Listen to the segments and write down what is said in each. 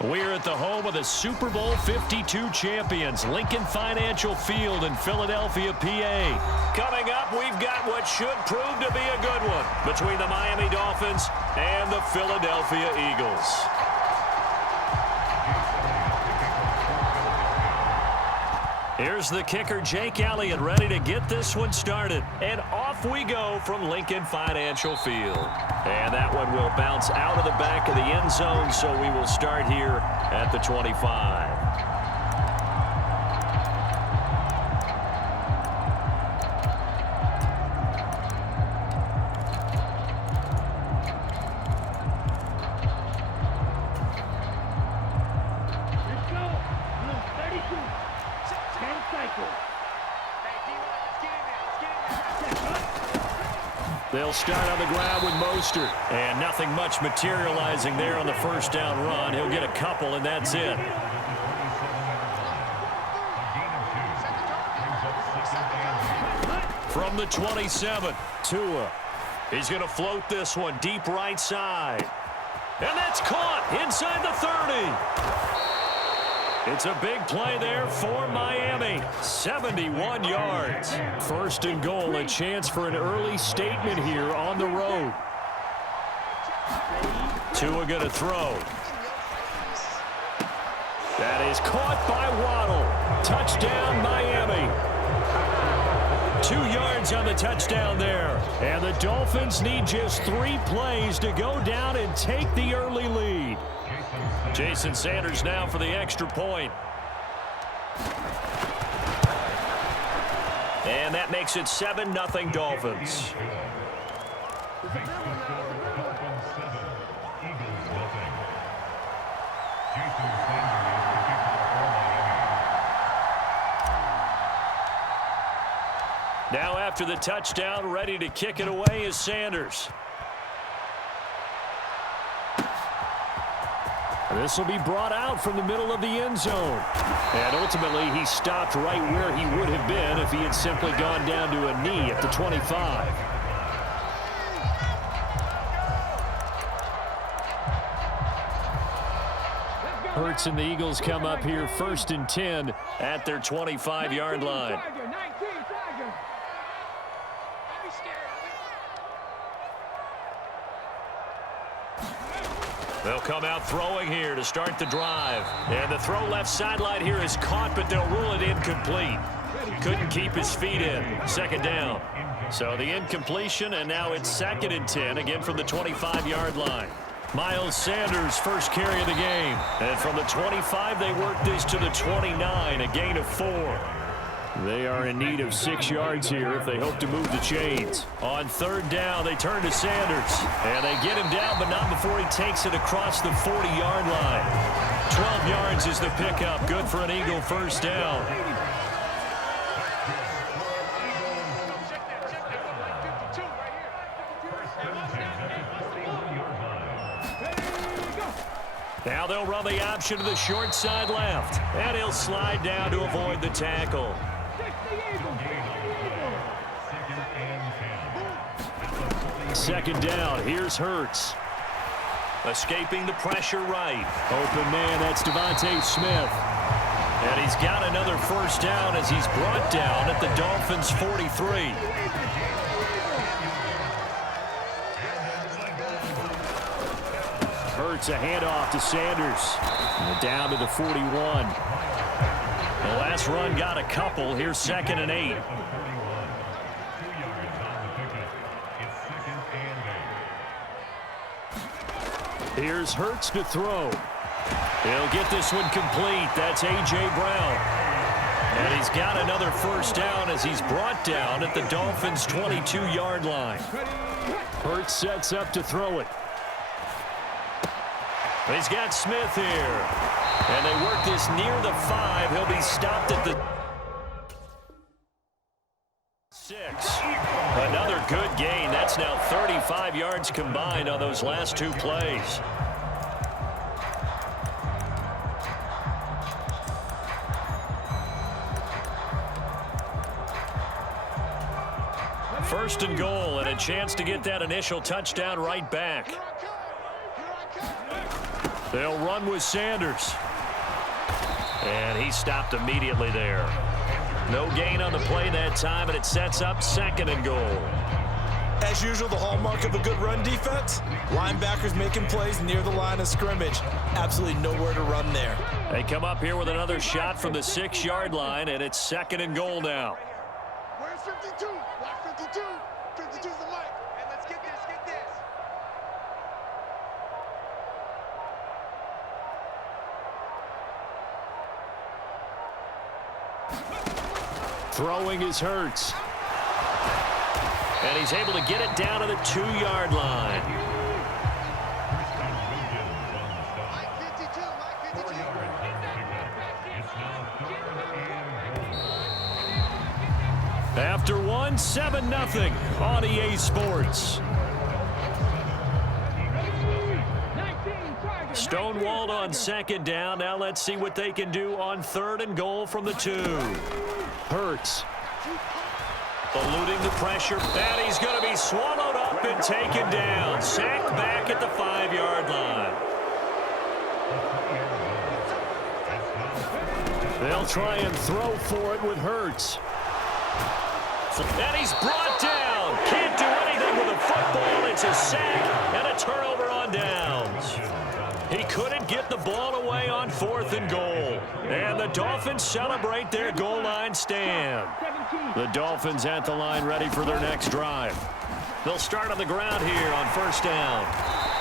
We're at the home of the Super Bowl 52 champions, Lincoln Financial Field in Philadelphia, PA. Coming up, we've got what should prove to be a good one between the Miami Dolphins and the Philadelphia Eagles. Here's the kicker, Jake Elliott, ready to get this one started. And off we go from Lincoln Financial Field. And that one will bounce out of the back of the end zone, so we will start here at the 25. They'll start on the ground with Mostert. And nothing much materializing there on the first down run. He'll get a couple, and that's it. From the 27, Tua. He's going to float this one deep right side. And that's caught inside the 30. It's a big play there for Miami. 71 yards. First and goal, a chance for an early statement here on the road. Tua going to throw. That is caught by Waddle. Touchdown, Miami. 2 yards on the touchdown there. And the Dolphins need just 3 plays to go down and take the early lead. Jason Sanders now for the extra point. And that makes it 7-0 Dolphins. Now after the touchdown, ready to kick it away is Sanders. This will be brought out from the middle of the end zone. And ultimately, he stopped right where he would have been if he had simply gone down to a knee at the 25. Hurts and the Eagles come up here 1st and 10 at their 25-yard line. They'll come out throwing here to start the drive. And the throw left sideline here is caught, but they'll rule it incomplete. Couldn't keep his feet in. 2nd down. So the incompletion, and now it's 2nd and 10, again from the 25-yard line. Miles Sanders, first carry of the game. And from the 25, they work this to the 29, a gain of 4. They are in need of 6 yards here if they hope to move the chains. On 3rd down, they turn to Sanders. And they get him down, but not before he takes it across the 40-yard line. 12 yards is the pickup. Good for an Eagle first down. Now they'll run the option to the short side left. And he'll slide down to avoid the tackle. 2nd down, here's Hurts. Escaping the pressure right. Open man, that's Devontae Smith. And he's got another first down as he's brought down at the Dolphins' 43. Hurts a handoff to Sanders. And down to the 41. The last run got a couple. Here's 2nd and 8. Here's Hurts to throw. He'll get this one complete. That's A.J. Brown. And he's got another first down as he's brought down at the Dolphins' 22-yard line. Hurts sets up to throw it. He's got Smith here. And they work this near the 5. He'll be stopped at the 6. Another good gain. That's now 35 yards combined on those last 2 plays. First and goal, and a chance to get that initial touchdown right back. They'll run with Sanders. And he stopped immediately there. No gain on the play that time, and it sets up 2nd and goal. As usual, the hallmark of a good run defense, linebackers making plays near the line of scrimmage. Absolutely nowhere to run there. They come up here with another shot from the 6-yard line, and it's 2nd and goal now. Where's 52? Watch 52. 52's the mic. And let's get this, get this. Throwing is Hurts. And he's able to get it down to the 2-yard line. After one, 7-0 on EA Sports. Stonewalled on 2nd down. Now let's see what they can do on 3rd and goal from the 2. Hurts. Eluding the pressure. And he's going to be swallowed up and taken down. Sacked back at the 5-yard line. They'll try and throw for it with Hurts. And he's brought down. Can't do anything with the football. It's a sack and a turnover on downs. He couldn't get the ball away on 4th and goal. And the Dolphins celebrate their goal line stand. The Dolphins at the line ready for their next drive. They'll start on the ground here on 1st down.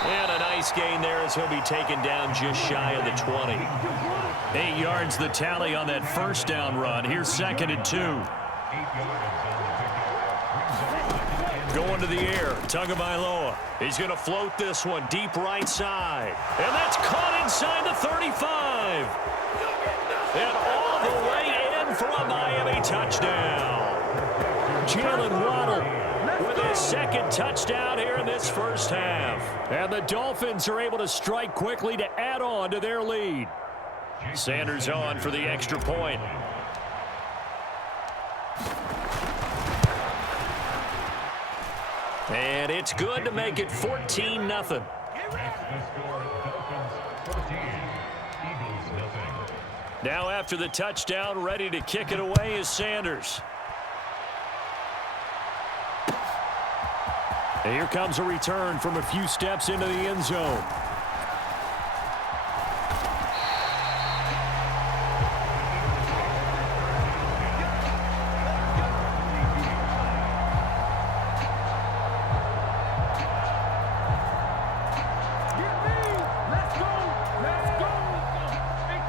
And a nice gain there as he'll be taken down just shy of the 20. 8 yards the tally on that 1st down run. Here's 2nd and 2. Going to the air, Tagovailoa. He's going to float this one deep right side. And that's caught inside the 35. And all the way in for a Miami touchdown. Jalen Waddle with his 2nd touchdown here in this 1st half. And the Dolphins are able to strike quickly to add on to their lead. Sanders on for the extra point. And it's good to make it 14-0. Now after the touchdown, ready to kick it away is Sanders. And here comes a return from a few steps into the end zone.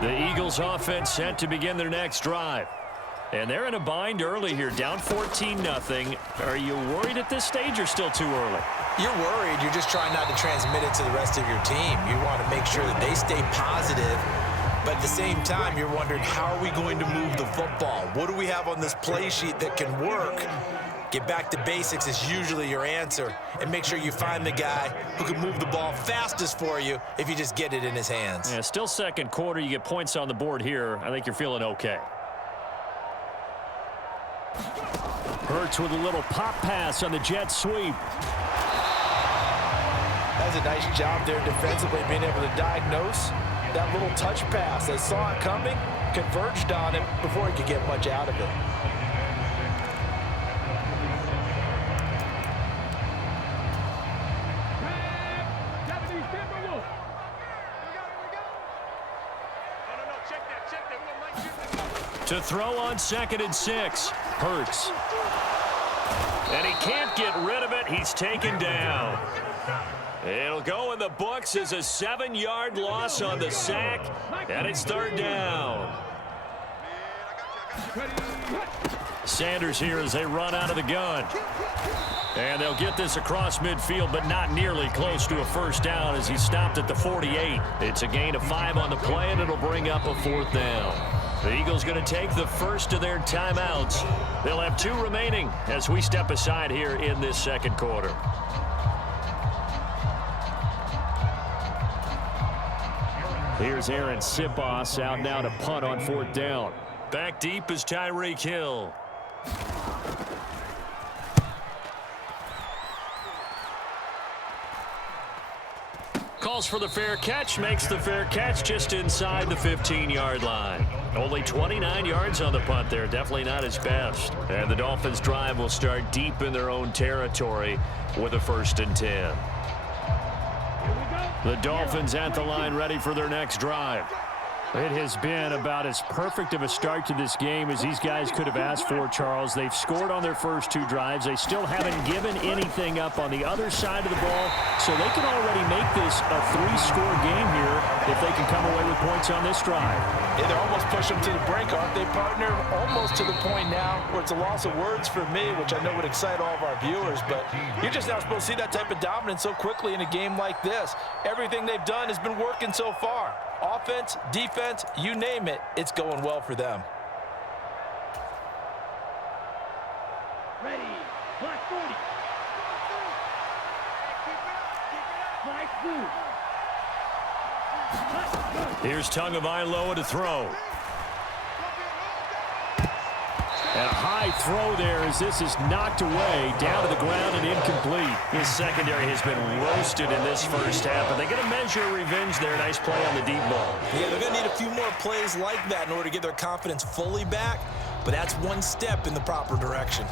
The Eagles offense set to begin their next drive. And they're in a bind early here, down 14-0. Are you worried at this stage or still too early? You're worried. You're just trying not to transmit it to the rest of your team. You want to make sure that they stay positive. But at the same time, you're wondering, how are we going to move the football? What do we have on this play sheet that can work? Get back to basics is usually your answer. And make sure you find the guy who can move the ball fastest for you if you just get it in his hands. Yeah, still 2nd quarter. You get points on the board here. I think you're feeling okay. Hurts with a little pop pass on the jet sweep. That's a nice job there defensively, being able to diagnose that little touch pass. They saw it coming, converged on him before he could get much out of it. To throw on 2nd and 6. Hurts. And he can't get rid of it. He's taken down. It'll go in the books as a 7-yard loss on the sack. And it's 3rd down. Sanders here as they run out of the gun. And they'll get this across midfield, but not nearly close to a 1st down as he stopped at the 48. It's a gain of 5 on the play, and it'll bring up a 4th down. The Eagles going to take the first of their timeouts. They'll have 2 remaining as we step aside here in this 2nd quarter. Here's Aaron Sipos out now to punt on 4th down. Back deep is Tyreek Hill. calls for the fair catch, makes the fair catch just inside the 15-yard line. Only 29 yards on the punt there. Definitely not his best. And the Dolphins' drive will start deep in their own territory with a 1st and 10. The Dolphins at the line ready for their next drive. It has been about as perfect of a start to this game as these guys could have asked for, Charles. They've scored on their first 2 drives. They still haven't given anything up on the other side of the ball, so they can already make this a 3-score game here if they can come away with points on this drive. Yeah, they're almost pushing them to the brink, aren't they, partner? Almost to the point now where it's a loss of words for me, which I know would excite all of our viewers, but you're just not supposed to see that type of dominance so quickly in a game like this. Everything they've done has been working so far. Offense, defense, you name it, it's going well for them. Ready. Black 40. Black 2. Here's Tagovailoa to throw. And a high throw there as this is knocked away, down to the ground and incomplete. His secondary has been roasted in this first half, but they get a measure of revenge there. Nice play on the deep ball. Yeah, they're going to need a few more plays like that in order to get their confidence fully back, but that's one step in the proper direction.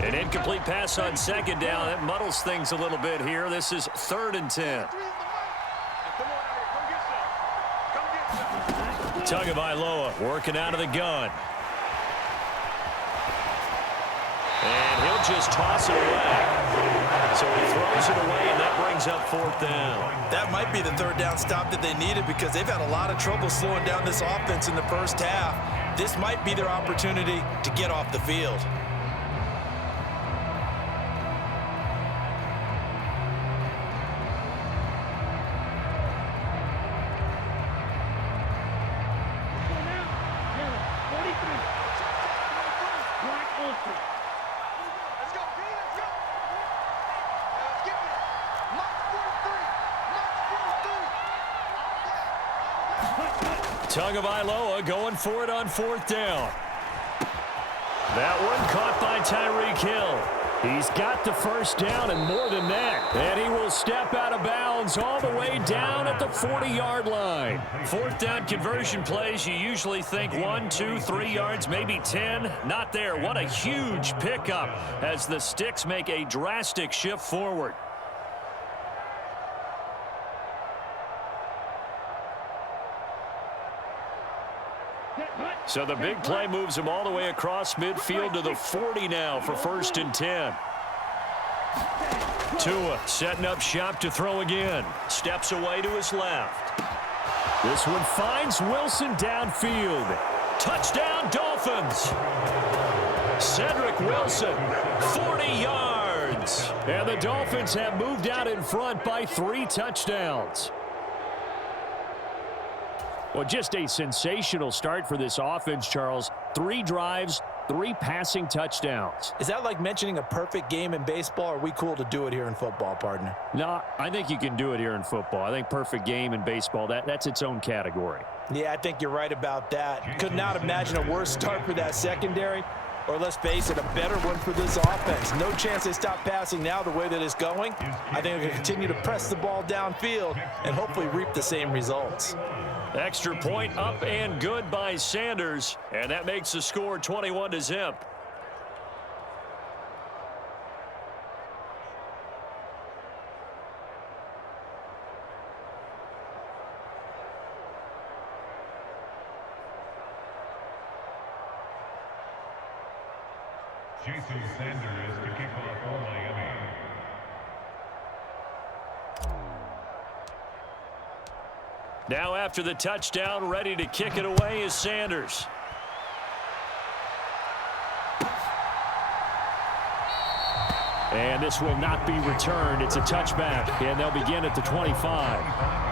An incomplete pass on 2nd down. That muddles things a little bit here. This is 3rd and 10. Tagovailoa working out of the gun. And he'll just toss it away. So he throws it away, and that brings up 4th down. That might be the 3rd down stop that they needed because they've had a lot of trouble slowing down this offense in the first half. This might be their opportunity to get off the field. Tagovailoa going for it on 4th down. That one caught by Tyreek Hill. He's got the 1st down and more than that. And he will step out of bounds all the way down at the 40-yard line. 4th down conversion plays, you usually think 1, 2, 3 yards, maybe 10. Not there. What a huge pickup as the Sticks make a drastic shift forward. So the big play moves him all the way across midfield to the 40 now for 1st and 10. Tua setting up shop to throw again. Steps away to his left. This one finds Wilson downfield. Touchdown Dolphins. Cedric Wilson, 40 yards. And the Dolphins have moved out in front by 3 touchdowns. Well, just a sensational start for this offense, Charles. 3 drives, 3 passing touchdowns. Is that like mentioning a perfect game in baseball? Or are we cool to do it here in football, partner? No, I think you can do it here in football. I think perfect game in baseball, that's its own category. Yeah, I think you're right about that. Could not imagine a worse start for that secondary. Or let's face it, a better one for this offense. No chance they stop passing now the way that it's going. I think they'll continue to press the ball downfield and hopefully reap the same results. Extra point up and good by Sanders. And that makes the score 21-0. Jason Sanders to kick off for Miami. Now after the touchdown, ready to kick it away is Sanders. And this will not be returned. It's a touchback, and they'll begin at the 25.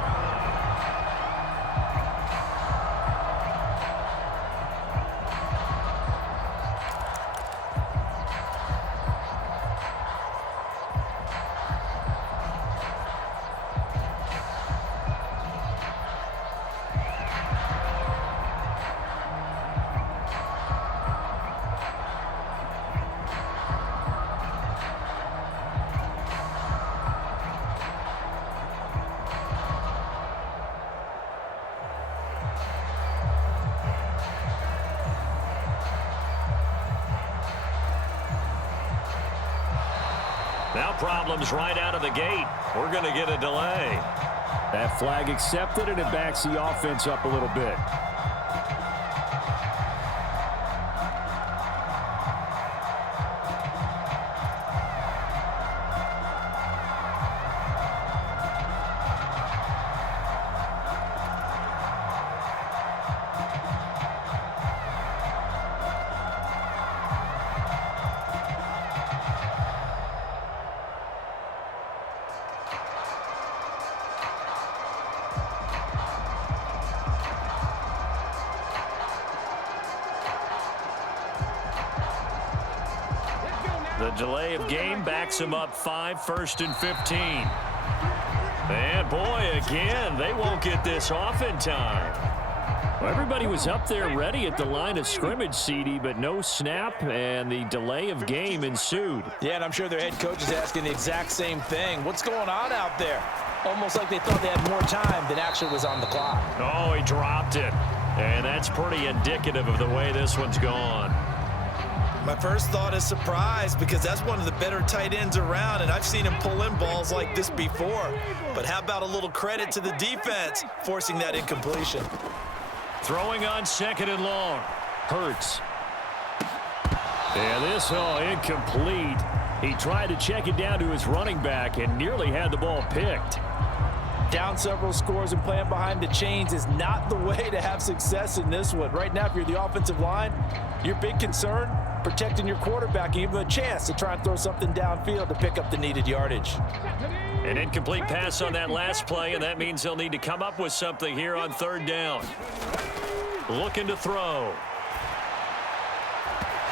Now problems right out of the gate. We're going to get a delay. That flag accepted, and it backs the offense up a little bit. The delay of game backs him up 5, 1st and 15. And boy, again, they won't get this off in time. Well, everybody was up there ready at the line of scrimmage, CD, but no snap, and the delay of game ensued. Yeah, and I'm sure their head coach is asking the exact same thing. What's going on out there? Almost like they thought they had more time than actually was on the clock. Oh, he dropped it. And that's pretty indicative of the way this one's gone. My first thought is surprise, because that's one of the better tight ends around, and I've seen him pull in balls like this before. But how about a little credit to the defense forcing that incompletion? Throwing on 2nd and long. Hurts. And this, incomplete. He tried to check it down to his running back and nearly had the ball picked. Down several scores and playing behind the chains is not the way to have success in this one. Right now, if you're the offensive line, your big concern, protecting your quarterback, give him a chance to try and throw something downfield to pick up the needed yardage. An incomplete pass on that last play, and that means they'll need to come up with something here on 3rd down. Looking to throw.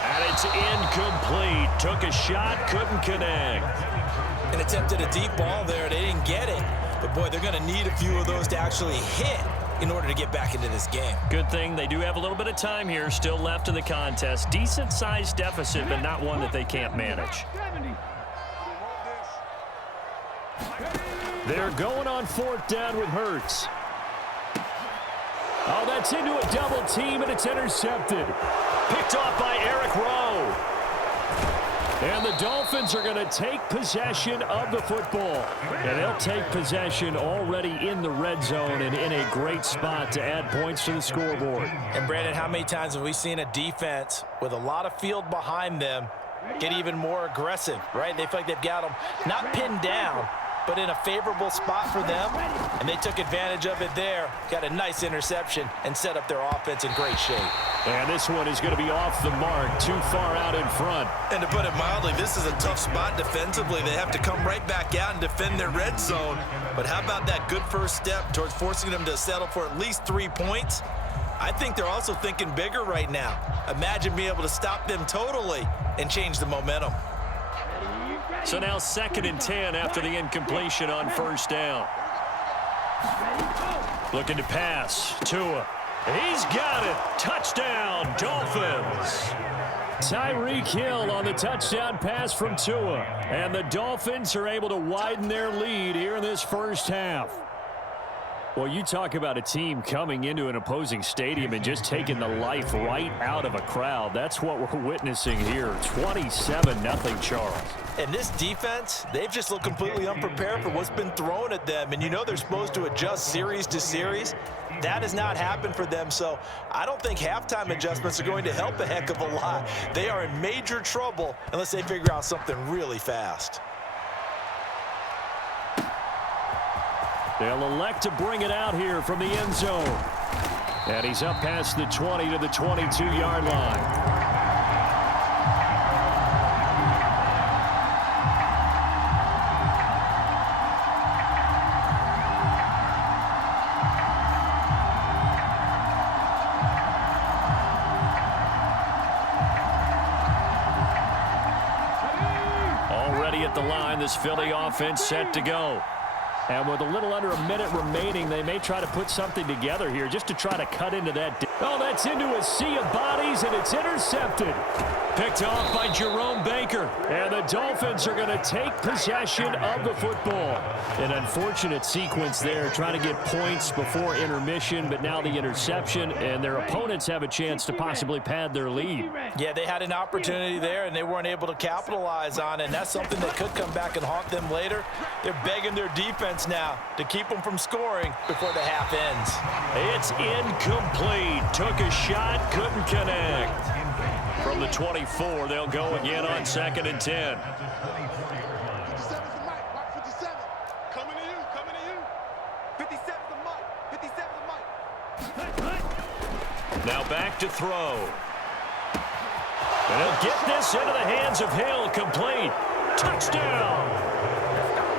And it's incomplete. Took a shot, couldn't connect. And attempted a deep ball there. They didn't get it. But, boy, they're going to need a few of those to actually hit in order to get back into this game. Good thing they do have a little bit of time here still left in the contest. Decent-sized deficit, but not one that they can't manage. They're going on 4th down with Hurts. Oh, that's into a double team, and it's intercepted. Picked off by Eric Rowe. And the Dolphins are going to take possession of the football. And they'll take possession already in the red zone and in a great spot to add points to the scoreboard. And, Brandon, how many times have we seen a defense with a lot of field behind them get even more aggressive, right? They feel like they've got them not pinned down, but in a favorable spot for them, and they took advantage of it there, got a nice interception, and set up their offense in great shape. And this one is going to be off the mark, too far out in front. And to put it mildly, this is a tough spot defensively. They have to come right back out and defend their red zone. But how about that good first step towards forcing them to settle for at least 3 points? I think they're also thinking bigger right now. Imagine being able to stop them totally and change the momentum. So now 2nd and 10 after the incompletion on 1st down. Looking to pass. Tua. He's got it. Touchdown, Dolphins. Tyreek Hill on the touchdown pass from Tua. And the Dolphins are able to widen their lead here in this first half. Well, you talk about a team coming into an opposing stadium and just taking the life right out of a crowd. That's what we're witnessing here. 27-0 Charles. And this defense, they've just looked completely unprepared for what's been thrown at them. And you know they're supposed to adjust series to series. That has not happened for them. So I don't think halftime adjustments are going to help a heck of a lot. They are in major trouble unless they figure out something really fast. They'll elect to bring it out here from the end zone. And he's up past the 20 to the 22-yard line. Already at the line, this Philly offense set to go. And with a little under a minute remaining, they may try to put something together here just to try to cut into that. Oh, that's into a sea of bodies, and it's intercepted. Picked off by Jerome Baker. And the Dolphins are going to take possession of the football. An unfortunate sequence there, trying to get points before intermission, but now the interception, and their opponents have a chance to possibly pad their lead. Yeah, they had an opportunity there, and they weren't able to capitalize on it, and that's something that could come back and haunt them later. They're begging their defense now to keep them from scoring before the half ends. It's incomplete. Took a shot, couldn't connect. From the 24, they'll go again on 2nd and 10. 57's the mic. Watch 57. Coming to you. Coming to you. 57's the mic. 57's the mic. Now back to throw. And he'll get this into the hands of Hill. Complete. Touchdown.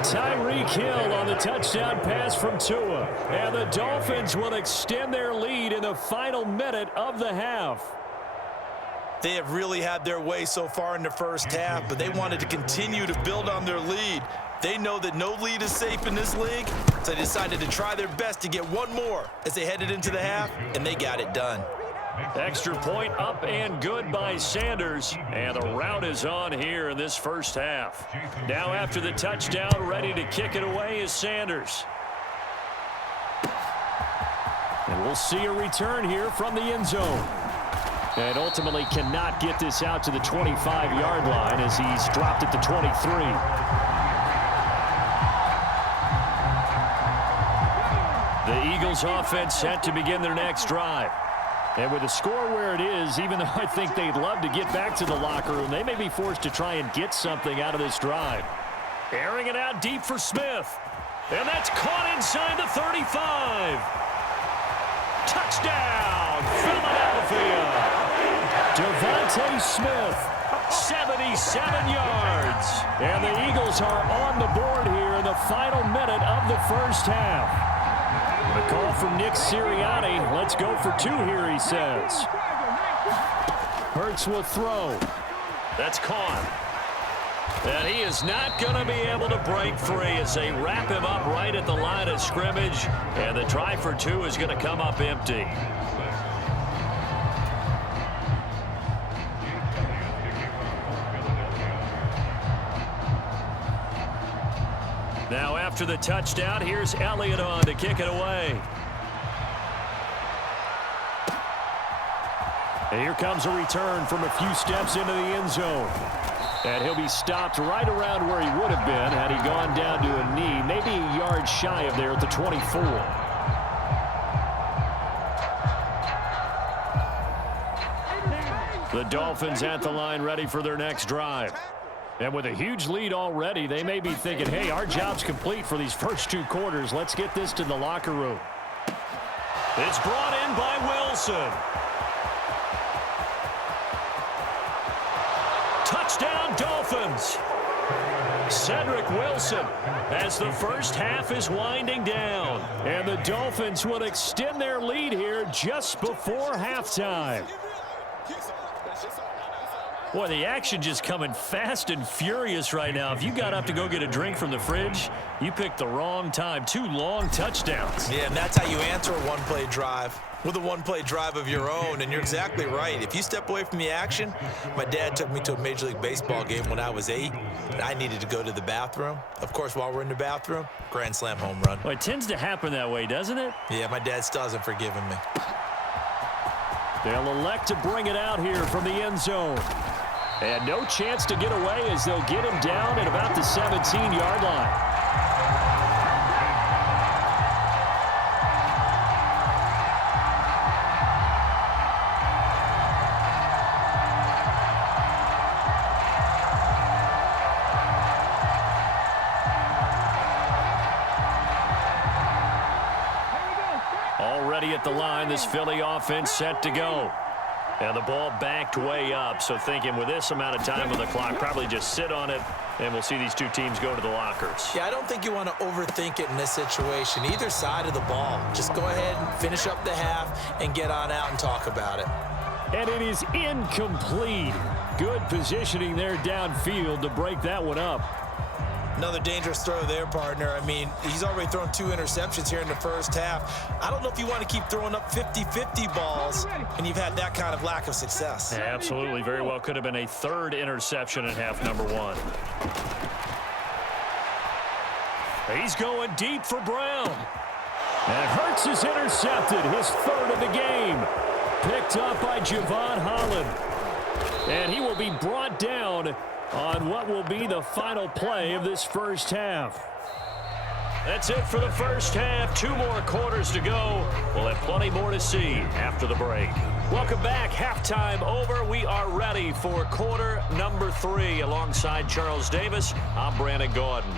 Tyreek Hill on the touchdown pass from Tua. And the Dolphins will extend their lead in the final minute of the half. They have really had their way so far in the first half, but they wanted to continue to build on their lead. They know that no lead is safe in this league, so they decided to try their best to get one more as they headed into the half, and they got it done. Extra point up and good by Sanders. And the rout is on here in this first half. Now after the touchdown, ready to kick it away is Sanders. And we'll see a return here from the end zone. And ultimately cannot get this out to the 25-yard line as he's dropped at the 23. The Eagles offense set to begin their next drive. And with the score where it is, even though I think they'd love to get back to the locker room, they may be forced to try and get something out of this drive. Airing it out deep for Smith. And that's caught inside the 35. Touchdown, Philadelphia. Devontae Smith, 77 yards. and the Eagles are on the board here in the final minute of the first half. The call from Nick Sirianni. Let's go for 2 here, he says. Hurts will throw. That's caught. And he is not going to be able to break free as they wrap him up right at the line of scrimmage. And the try for 2 is going to come up empty. Now after the touchdown, here's Elliott on to kick it away. And here comes a return from a few steps into the end zone. And he'll be stopped right around where he would have been had he gone down to a knee, maybe a yard shy of there at the 24. The Dolphins at the line ready for their next drive. And with a huge lead already, they may be thinking, hey, our job's complete for these first 2 quarters. Let's get this to the locker room. It's brought in by Wilson. Touchdown, Dolphins. Cedric Wilson as the first half is winding down. And the Dolphins will extend their lead here just before halftime. Boy, the action just coming fast and furious right now. If you got up to go get a drink from the fridge, you picked the wrong time. 2 long touchdowns. Yeah, and that's how you answer a one-play drive, with a one-play drive of your own. And you're exactly right. If you step away from the action, my dad took me to a Major League Baseball game when I was 8, and I needed to go to the bathroom. Of course, while we're in the bathroom, grand slam home run. Well, it tends to happen that way, doesn't it? Yeah, my dad still hasn't forgiven me. They'll elect to bring it out here from the end zone. And no chance to get away as they'll get him down at about the 17-yard line. Already at the line, this Philly offense set to go. And the ball backed way up, so thinking with this amount of time on the clock, probably just sit on it, and we'll see these 2 teams go to the lockers. Yeah, I don't think you want to overthink it in this situation. Either side of the ball. Just go ahead and finish up the half and get on out and talk about it. And it is incomplete. Good positioning there downfield to break that one up. Another dangerous throw there, partner. I mean, he's already thrown 2 interceptions here in the first half. I don't know if you want to keep throwing up 50-50 balls, and you've had that kind of lack of success. Absolutely. Very well could have been a 3rd interception in half number 1. He's going deep for Brown. And Hurts is intercepted, his 3rd of the game. Picked up by Javon Holland. And he will be brought down on what will be the final play of this first half. That's it for the first half. 2 more quarters to go. We'll have plenty more to see after the break. Welcome back. Halftime over. We are ready for quarter number 3. Alongside Charles Davis, I'm Brandon Gordon.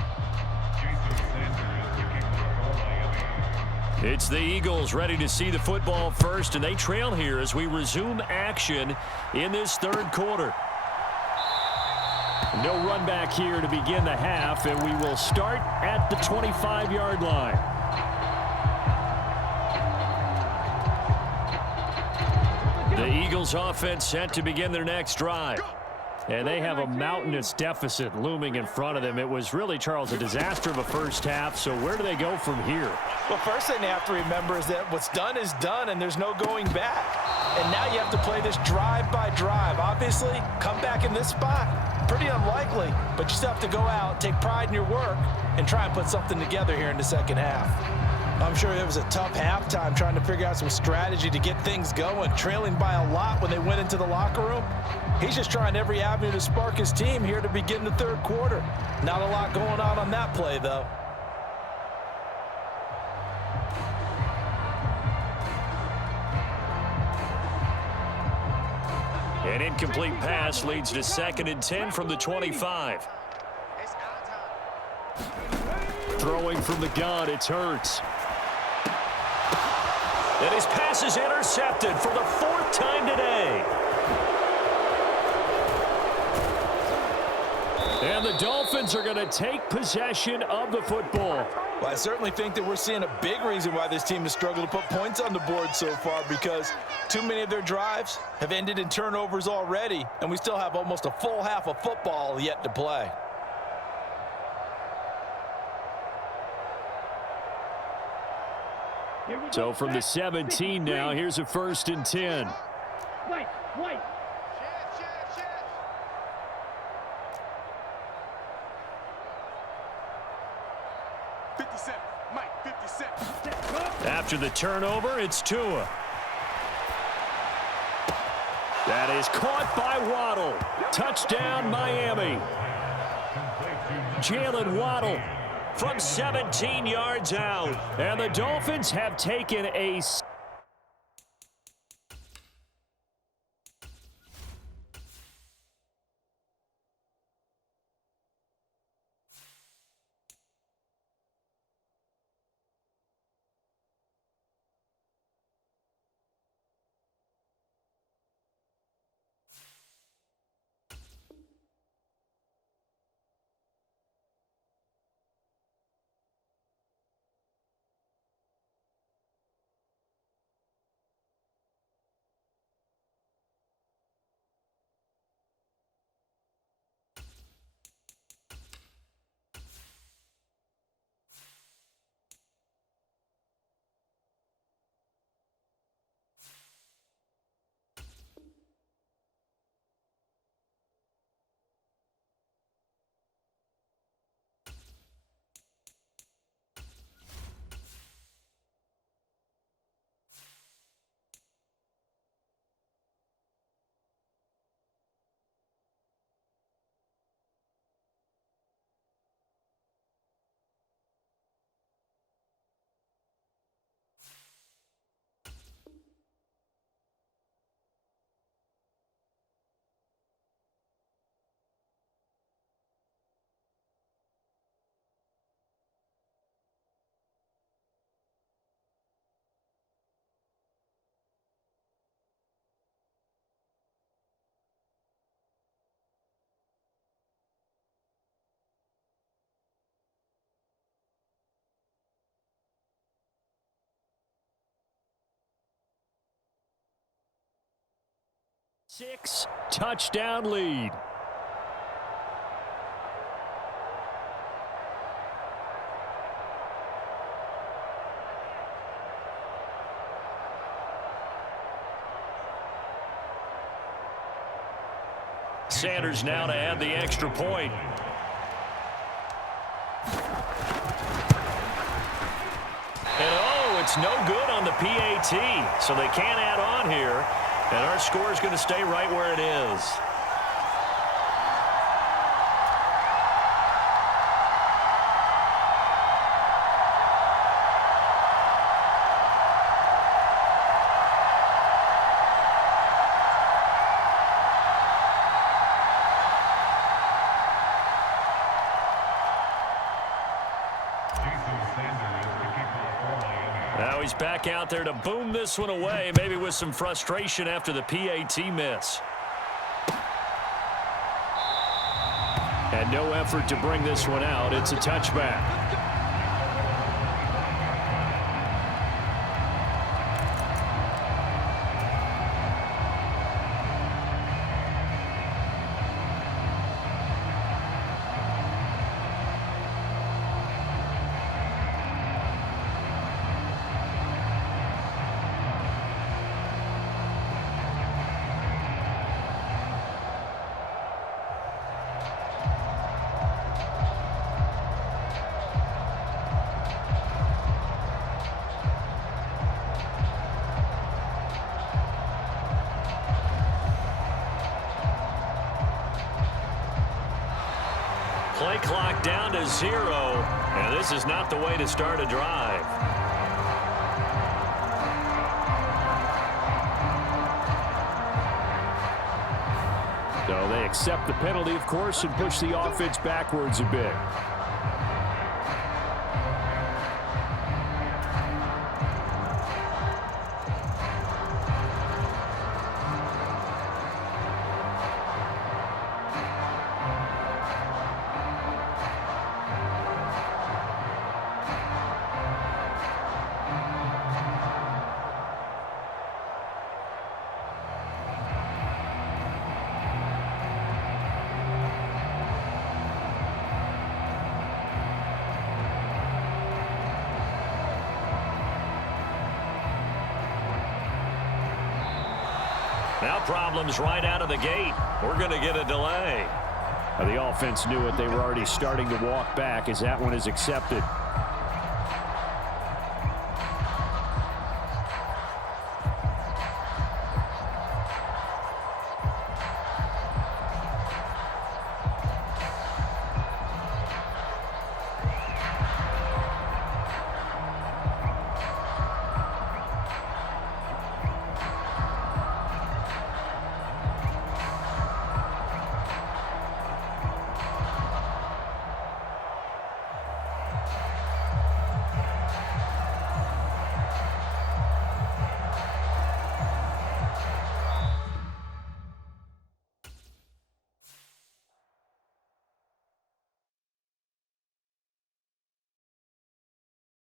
It's the Eagles ready to see the football first, and they trail here as we resume action in this 3rd quarter. No run back here to begin the half, and we will start at the 25-yard line. The Eagles offense set to begin their next drive. And they have a mountainous deficit looming in front of them. It was really, Charles, a disaster of a first half. So where do they go from here? Well, first thing they have to remember is that what's done is done, and there's no going back. And now you have to play this drive by drive. Obviously, come back in this spot. Pretty unlikely, but you still have to go out, take pride in your work, and try and put something together here in the second half. I'm sure it was a tough halftime trying to figure out some strategy to get things going, trailing by a lot when they went into the locker room. He's just trying every avenue to spark his team here to begin the 3rd quarter. Not a lot going on that play, though. An incomplete pass leads to 2nd and 10 from the 25. Throwing from the gun, it's Hurts. And his pass is intercepted for the 4th time today. And the Dolphins are going to take possession of the football. Well, I certainly think that we're seeing a big reason why this team has struggled to put points on the board so far, because too many of their drives have ended in turnovers already, and we still have almost a full half of football yet to play. So from the 17 now, here's a 1st and 10. White. 57, Mike, 57. After the turnover, it's Tua. That is caught by Waddle. Touchdown, Miami. Jalen Waddle from 17 yards out. And the Dolphins have taken a... Touchdown lead. Sanders now to add the extra point. And oh, it's no good on the PAT, so they can't add on here. And our score is going to stay right where it is. Now he's back out there to boom this one away, maybe with some frustration after the PAT miss. And no effort to bring this one out. It's a touchback. Play clock down to 0, and this is not the way to start a drive. So they accept the penalty, of course, and push the offense backwards a bit. Now problems right out of the gate. We're going to get a delay. The offense knew it. They were already starting to walk back as that one is accepted.